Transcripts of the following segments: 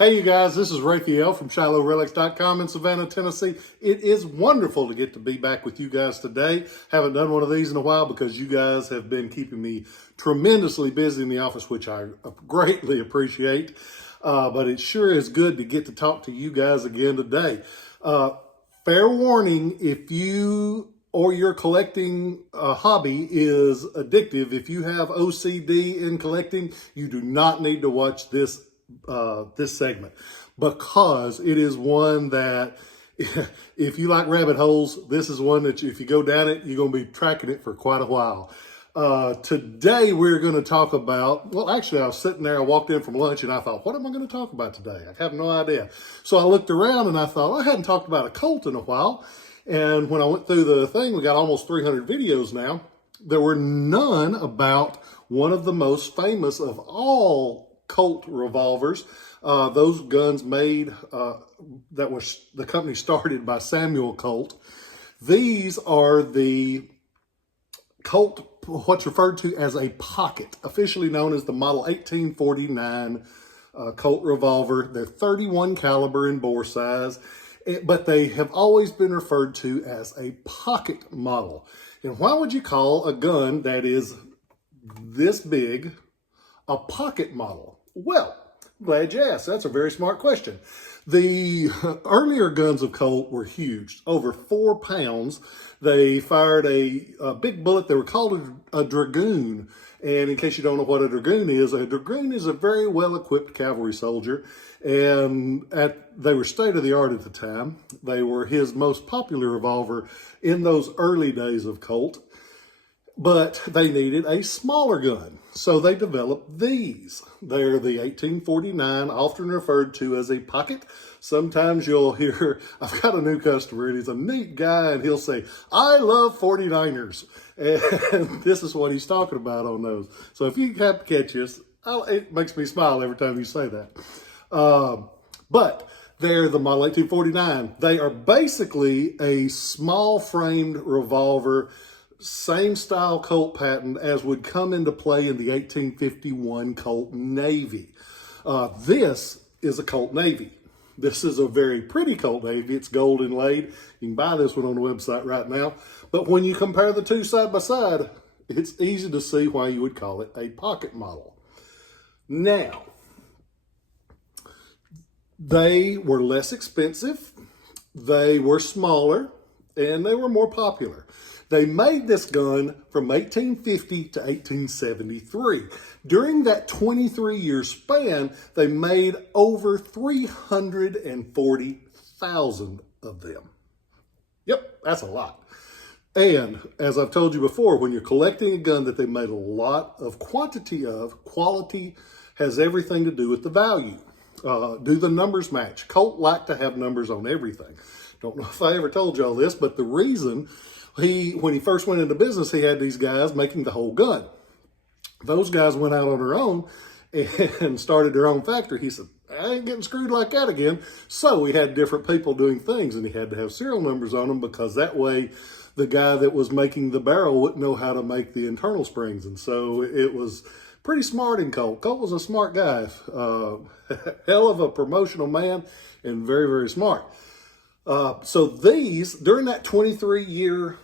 Hey you guys, this is Rafael from Shiloh Relics.com in Savannah, Tennessee. It is wonderful to get to be back with you guys today. Haven't done one of these in a while because you guys have been keeping me tremendously busy in the office, which I greatly appreciate. But it sure is good to get to talk to you guys again today. Fair warning, if you or your collecting hobby is addictive, if you have OCD in collecting, you do not need to watch this segment, because it is one that if you like rabbit holes, this is one that if you go down it, you're going to be tracking it for quite a while. Today we're going to talk about, well, actually I was sitting there, I walked in from lunch and I thought, what am I going to talk about today? I have no idea. So I looked around and I thought, I hadn't talked about a Colt in a while. And when I went through the thing, we got almost 300 videos now. There were none about one of the most famous of all Colt revolvers. Those guns made, that was the company started by Samuel Colt. These are the Colt, what's referred to as a pocket, officially known as the model 1849 Colt revolver. They're 31 caliber in bore size, but they have always been referred to as a pocket model. And why would you call a gun that is this big a pocket model? Well, glad you asked. That's a very smart question. The earlier guns of Colt were huge, over 4 pounds. They fired a big bullet. They were called a dragoon. And in case you don't know what a dragoon is a very well-equipped cavalry soldier. And they were state-of-the-art at the time. They were his most popular revolver in those early days of Colt. But they needed a smaller gun, so they developed these. They're the 1849, often referred to as a pocket. Sometimes you'll hear, I've got a new customer, and he's a neat guy, and he'll say, I love 49ers. And this is what he's talking about on those. So if you have to catch this, it makes me smile every time you say that. But they're the model 1849. They are basically a small-framed revolver, same style Colt patent as would come into play in the 1851 Colt Navy. This is a Colt Navy. This is a very pretty Colt Navy. It's gold inlaid. You can buy this one on the website right now. But when you compare the two side by side, it's easy to see why you would call it a pocket model. Now, they were less expensive, they were smaller, and they were more popular. They made this gun from 1850 to 1873. During that 23-year span, they made over 340,000 of them. Yep, that's a lot. And as I've told you before, when you're collecting a gun that they made a lot of quantity of, quality has everything to do with the value. Do the numbers match? Colt liked to have numbers on everything. Don't know if I ever told y'all this, but the reason when he first went into business, he had these guys making the whole gun. Those guys went out on their own and started their own factory. He said, I ain't getting screwed like that again. So he had different people doing things, and he had to have serial numbers on them, because that way the guy that was making the barrel wouldn't know how to make the internal springs. And so it was pretty smart in Colt. Colt was a smart guy, hell of a promotional man, and very, very smart. So these, during that 23-year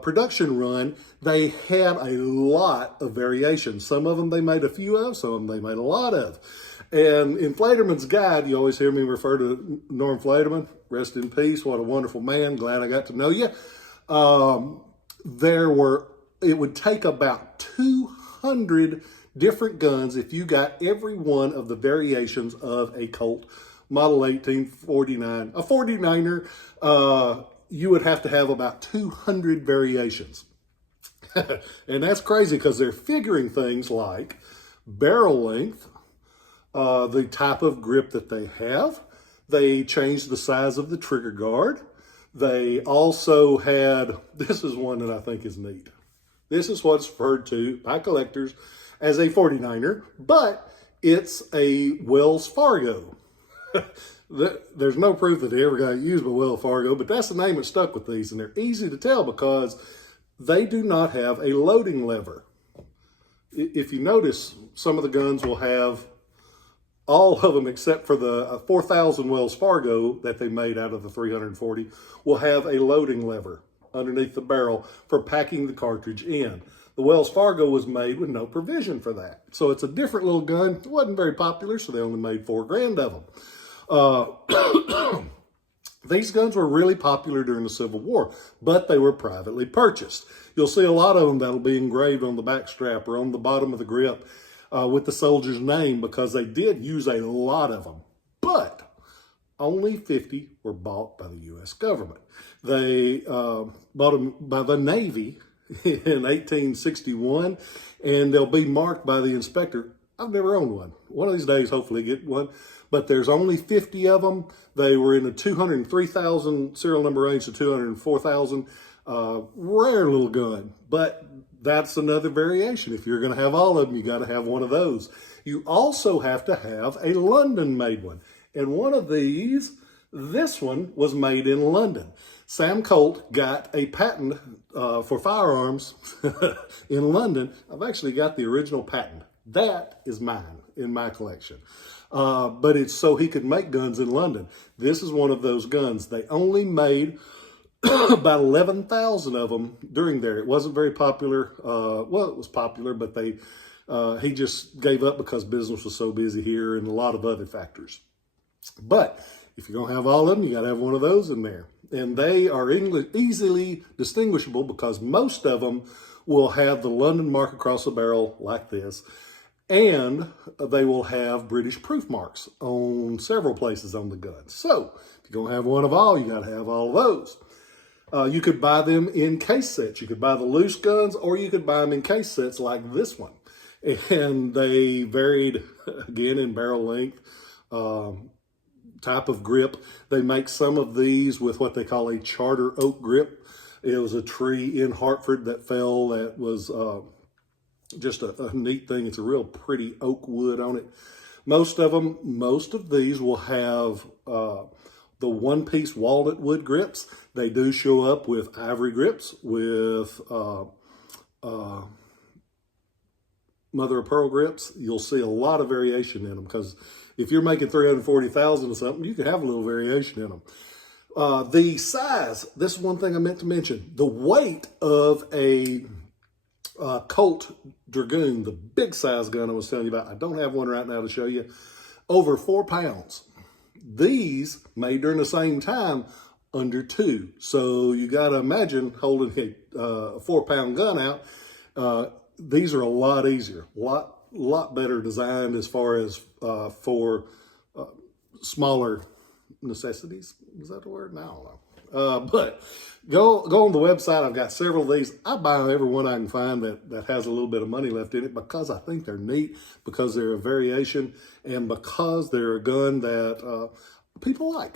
production run, they had a lot of variations. Some of them they made a few of, some of them they made a lot of. And in Flaterman's Guide, you always hear me refer to Norm Flaterman. Rest in peace. What a wonderful man. Glad I got to know you. It would take about 200 different guns if you got every one of the variations of a Colt Model 1849. A 49er, you would have to have about 200 variations. And that's crazy, because they're figuring things like barrel length, the type of grip that they have. They changed the size of the trigger guard. They also had, this is one that I think is neat. This is what's referred to by collectors as a 49er, but it's a Wells Fargo. There's no proof that they ever got used by Wells Fargo, but that's the name that stuck with these, and they're easy to tell because they do not have a loading lever. If you notice, some of the guns will have all of them except for the 4,000 Wells Fargo that they made out of the 340 will have a loading lever underneath the barrel for packing the cartridge in. The Wells Fargo was made with no provision for that. So it's a different little gun. It wasn't very popular, so they only made $4,000 of them. These guns were really popular during the Civil War, but they were privately purchased. You'll see a lot of them that'll be engraved on the back strap or on the bottom of the grip with the soldier's name, because they did use a lot of them. But only 50 were bought by the U.S. government. They bought them by the Navy in 1861, and they'll be marked by the inspector. I've never owned one. One of these days, hopefully get one. But there's only 50 of them. They were in the 203,000 serial number range to 204,000. Rare little gun, but that's another variation. If you're going to have all of them, you got to have one of those. You also have to have a London-made one. And one of these, this one was made in London. Sam Colt got a patent for firearms in London. I've actually got the original patent. That is mine in my collection. But it's so he could make guns in London. This is one of those guns. They only made about 11,000 of them during there. It wasn't very popular. Well, it was popular, but he just gave up because business was so busy here and a lot of other factors. But if you're going to have all of them, you got to have one of those in there. And they are easily distinguishable because most of them will have the London mark across the barrel like this. And they will have British proof marks on several places on the gun. So if you're going to have one of all, you got to have all of those. You could buy them in case sets. You could buy the loose guns, or you could buy them in case sets like this one. And they varied, again, in barrel length, type of grip. They make some of these with what they call a charter oak grip. It was a tree in Hartford that fell that was just a neat thing. It's a real pretty oak wood on it. Most of these will have the one-piece walnut wood grips. They do show up with ivory grips, with mother of pearl grips. You'll see a lot of variation in them because if you're making 340,000 or something, you can have a little variation in them. The size, this is one thing I meant to mention. The weight of a Colt Dragoon, the big size gun I was telling you about, I don't have one right now to show you, over 4 pounds. These, made during the same time, under 2. So you got to imagine holding a 4-pound gun out. These are a lot easier, lot better designed as far as for smaller necessities. Is that the word? No, I don't know. But go on the website. I've got several of these. I buy every one I can find that has a little bit of money left in it because I think they're neat, because they're a variation, and because they're a gun that people like.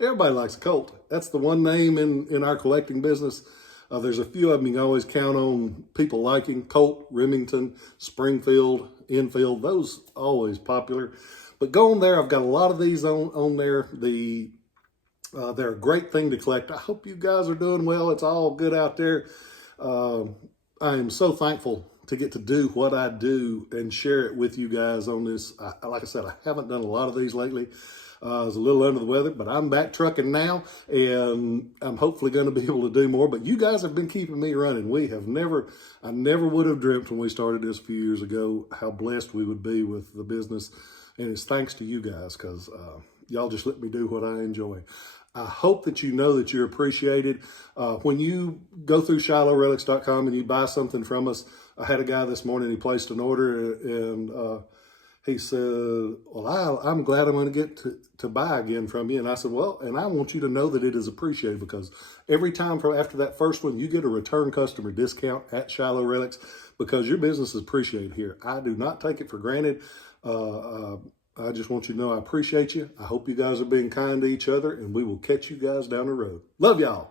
Everybody likes a Colt. That's the one name in our collecting business. There's a few of them you can always count on people liking. Colt, Remington, Springfield, Enfield, those always popular. But go on there. I've got a lot of these on there. They're a great thing to collect. I hope you guys are doing well. It's all good out there. I am so thankful to get to do what I do and share it with you guys on this. Like I said, I haven't done a lot of these lately. I was a little under the weather, but I'm back trucking now, and I'm hopefully going to be able to do more. But you guys have been keeping me running. I never would have dreamt when we started this a few years ago how blessed we would be with the business. And it's thanks to you guys, because y'all just let me do what I enjoy. I hope that you know that you're appreciated. When you go through ShilohRelics.com and you buy something from us, I had a guy this morning, he placed an order, and he said, well, I'm glad I'm going to get to buy again from you. And I said, well, and I want you to know that it is appreciated, because every time after that first one, you get a return customer discount at Shiloh Relics, because your business is appreciated here. I do not take it for granted. I just want you to know I appreciate you. I hope you guys are being kind to each other, and we will catch you guys down the road. Love y'all.